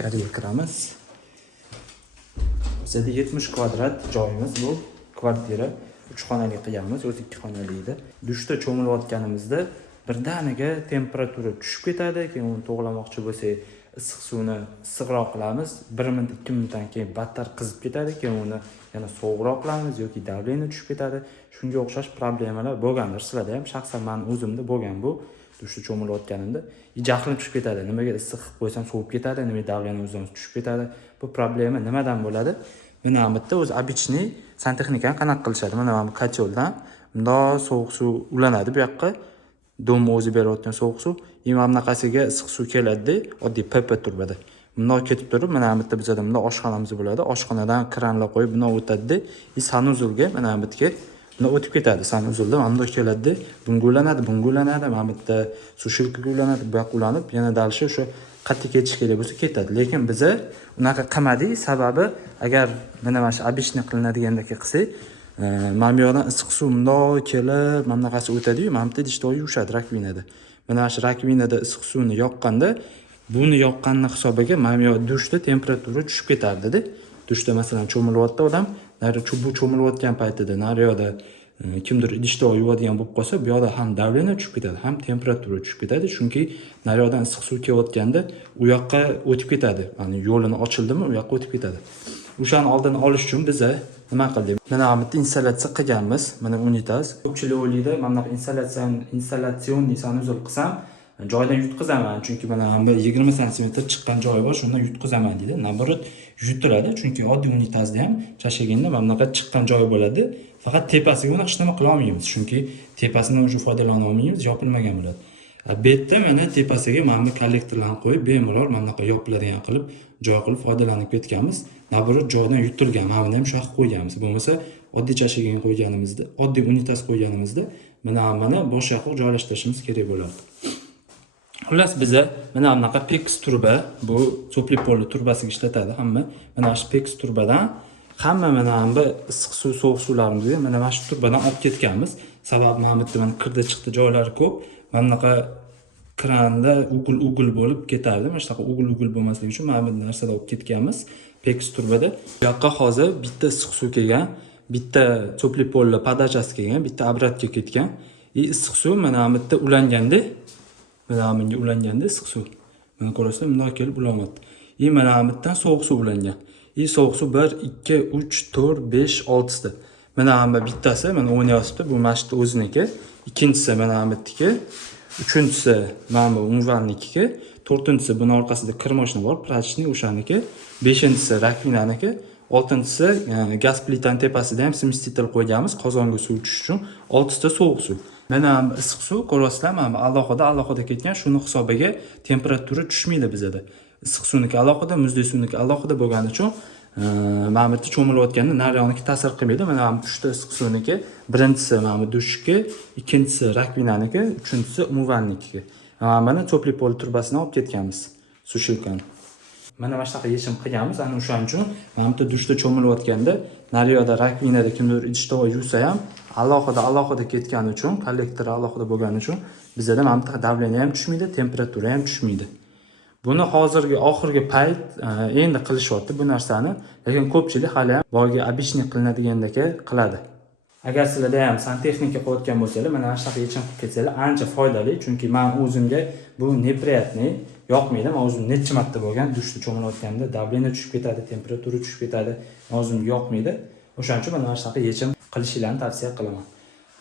ichkariga kiramiz. Bizda 70 kvadrat joyimiz bu. Kvartira 3 xonali qilganmiz, o'zi 2 xonali edi. Dushda cho'milayotganimizda birdaniga temperatura tushib ketadi, keyin uni to'g'lamoqchi bo'lsak, issiq suvni issiqroq qilamiz. 1 minut 2 minutdan keyin battar qizib ketadi, keyin uni yana sovuqroq qilamiz yoki davleniya tushib ketadi. Shunga o'xshash problemalar bo'lgandir sizlarda ham. Shaxsan men o'zimda bo'lgan bu. Dushda cho'milayotganimda jahlim tushib ketadi. Nimaga issiq qilib qo'ysam sovib ketadi, nimaga davleniya o'zidan tushib ketadi. Bu problema nimadan bo'ladi? Mana bu yerda o'zi обычный santexnikani qanaqa qilishadi? Mana bu koteldan bundoq sovuq suv ulanadi bu yoqqa. Dom o'zi berayotgan sovuq suv. Mana bunaqasiga issiq suv keladi, oddiy PP turbada. Bundoq ketib turib, mana bu yerda bizda bundoq oshxonamiz bo'ladi. Oshxonadan kranlar qo'yib bundoq o'tadi. Sanuzulga mana bu yerga bundoq o'tib ketadi. Sanuzulda bundoq keladi. Bunga ulanadi. Mana bu yerda sushilkaga ulanadi, bu yoqqa ulanib, yana dalshi o'sha qattiq ketish kerak bo'lsa ketadi. Lekin biz unaqa qilmadik. Sababi agar mana shu обычный qilinadiganidek qilsak, mana bu yoqdan issiq suv bundoq kelib, mana bunaqasi o'tadi-yu, mana bu yerda idishda yuvishadi rakvinada. Mana shu rakvinada issiq suvni yoqqanda, buni yoqqanni hisobiga mana bu yoq dushda temperatura tushib ketardi-da. Dushda masalan cho'milyapti odam, bu cho'milayotgan paytida nariyoqda kimdir idishda yuvadigan bo'lib qolsa, bu yoqda ham davleniya tushib ketadi, ham temperatura tushib ketadi. Chunki nariyoqdan issiq suv kelayotganda u yoqqa o'tib ketadi. Ya'ni yo'lini ochildimi, u yoqqa o'tib ketadi. O'shani oldini olish uchun biz nima qildik? Mana bu yerda installyatsiya qilganmiz. Mana unitaz. Ko'pchilik o'ylaydi, mana bunaqa installatsion sanuzul qilsam, joydan yutqizaman. Chunki mana bu 20 sm chiqqan joyi bor, shundan yutqizaman deydi. Naborot yutiladi, chunki oddiy unitazda ham chashaganda mana bunaqa chiqqan joyi bo'ladi. Faqat tepasiga uni hech nima qila olmaymiz, chunki tepasidan o'sha foydalana olmaymiz, yopilmagan bo'ladi. Bu yerda mana tepasiga mana bu kollektorlarni qo'yib, bemalol mana bunaqa yopiladigan qilib, joy qilib foydalanib ketganmiz. Naborot joydan yutilgan. Mana buni ham shu yoqqa qo'yganmiz. Bo'lmasa oddiy chashagan qo'yganimizda, oddiy unitaz qo'yganimizda mana boshqa yoqqa joylashtirishimiz kerak bo'lardi. Xullas biza mana bunaqa PEX turba, bu so'pli-polli turbasiga ishlatadi hamma. Mana shu PEX turbadan hamma mana bu issiq suv, sovuq suvlarimizni mana shu turbadan olib ketganmiz. Sababi mana bu yerda kirdi chiqdi joylari ko'p. Mana bunaqa kranda ugul bo'lib ketardi. Mana shunaqa ugul bo'lmasligi uchun mana bu narsadan olib ketganmiz. PEX turbada. Bu yoqqa hozir bitta issiq suv kelgan, bitta so'pli-polli podachasi kelgan, bitta obratga ketgan. Issiq suv mana bu yerda ulanganda, mana bunga ulanganda issiq suv. Mana ko'rasizlar, bundoq kelib ulanyapti. Mana bu yerdan sovuq suv ulangan. Sovuq suv 1, 2, 3, 4, 5, 6 ta. Mana bu bittasi mana o'ynayapti, bu mashqda o'ziniki. Ikkinchisi mana bu yerdagi. Uchinchisi mana bu umvalnikiga. To'rtinchisi buni orqasida kirmoshna bor, prachniy o'shaniki. Beshinchisi rakvinaniki. Oltinchisi gaz plitani tepasida ham smestitel qo'yganmiz, qozonga suv tushish uchun. 6 ta sovuq suv. Mana issiq suv ko'rasizlar, mana alohida ketgan, shuni hisobiga temperatura tushmaydi bizda. Issiq suvniki alohida, muzli suvniki alohida bo'lgani uchun mana bu yerda cho'milayotganda nariyoniki ta'sir qilmaydi. Mana bu 3 ta issiq suvniki, birinchisi mana bu dushki, ikkinchisi rakvinaniki, uchinchisi umvalnikiga. Mana so'pli-polli turbasidan olib ketganmiz sushilkani. Mana shunaqa yechim qilganmiz. Ana o'shaning uchun mana bu dushda cho'milayotganda nariyoqda rakvinada kimdir idishda yuvsa ham alohida ketgani uchun, kollektori alohida bo'lgani uchun bizda mana bu davleniya ham tushmaydi, temperatura ham tushmaydi. Buni hozirgi oxirgi payt endi qilishyapti bu narsani, lekin ko'pchilik hali ham boyga обычный qilinadiganidek qiladi. Agar sizlarda ham santexnika qilayotgan bo'lsangiz, mana shunaqa yechim qilib ketsanglar ancha foydali, chunki men o'zimga bu неприятный yoqmaydi. Men o'zim necha marta bo'lgan dushda cho'milayotganda davleniya tushib ketadi, temperatura tushib ketadi. Men o'zimga yoqmaydi. O'shaning uchun mana shunaqa yechim qilishinglarni tavsiya qilaman.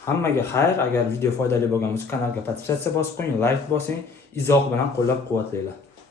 Hammaga xayr. Agar video foydali bo'lgan bo'lsa, kanalga podpisatsiya bosib qo'ying, like bosing, izoh bilan qo'llab-quvvatlanglar.